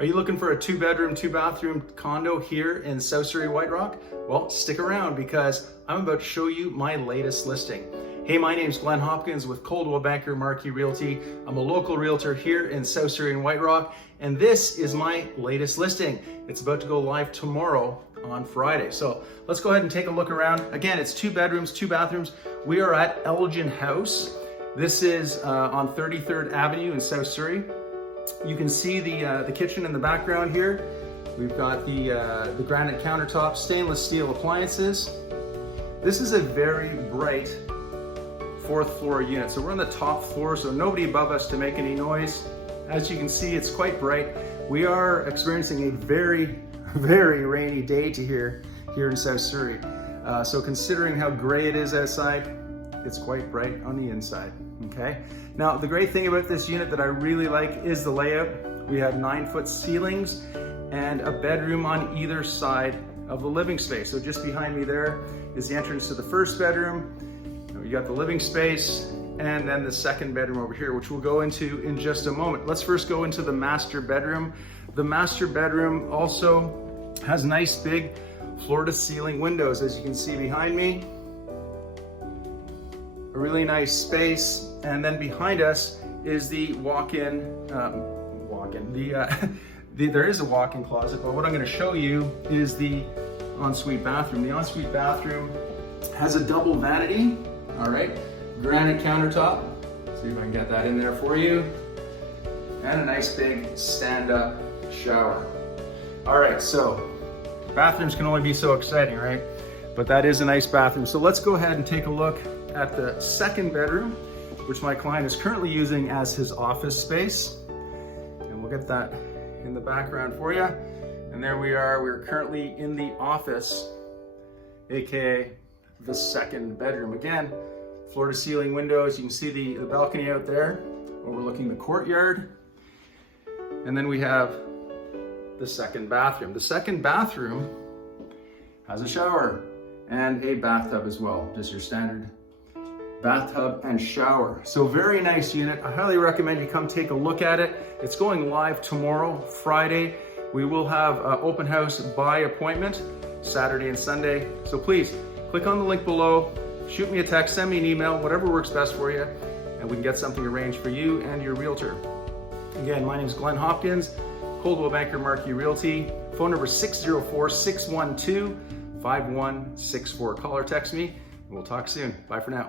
Are you looking for a 2-bedroom, 2-bathroom condo here in South Surrey, White Rock? Well, stick around because I'm about to show you my latest listing. Hey, my name's Glenn Hopkins with Coldwell Banker Marquee Realty. I'm a local realtor here in South Surrey and White Rock, and this is my latest listing. It's about to go live tomorrow on Friday. So let's go ahead and take a look around. Again, it's 2 bedrooms, 2 bathrooms. We are at ELGIN House. This is on 33rd Avenue in South Surrey. You can see the kitchen in the background here. We've got the granite countertops, stainless steel appliances. This is a very bright 4th floor unit. So we're on the top floor, so nobody above us to make any noise. As you can see, it's quite bright. We are experiencing a very, very rainy day here in South Surrey. So considering how gray it is outside, it's quite bright on the inside, okay? Now, the great thing about this unit that I really like is the layout. We have 9-foot ceilings and a bedroom on either side of the living space. So just behind me there is the entrance to the 1st bedroom. You got the living space and then the 2nd bedroom over here, which we'll go into in just a moment. Let's first go into the master bedroom. The master bedroom also has nice big floor to ceiling windows, as you can see behind me. A really nice space. And then behind us is the there is a walk-in closet, but what I'm going to show you is the ensuite bathroom. The ensuite bathroom has a double vanity, all right, granite countertop. See if I can get that in there for you. And a nice big stand-up shower. All right, so bathrooms can only be so exciting, right? But that is a nice bathroom. So let's go ahead and take a look at the 2nd bedroom, which my client is currently using as his office space. And we'll get that in the background for you. And there we are, we're currently in the office, AKA the 2nd bedroom. Again, floor to ceiling windows. You can see the balcony out there overlooking the courtyard. And then we have the 2nd bathroom. The 2nd bathroom has a shower and a bathtub as well, just your standard bathtub and shower. So very nice unit. I highly recommend you come take a look at it. It's going live tomorrow, Friday. We will have open house by appointment, Saturday and Sunday. So please click on the link below, shoot me a text, send me an email, whatever works best for you, and we can get something arranged for you and your realtor. Again, my name is Glenn Hopkins, Coldwell Banker Marquee Realty. Phone number 604-612-5164. Call or text me, and we'll talk soon. Bye for now.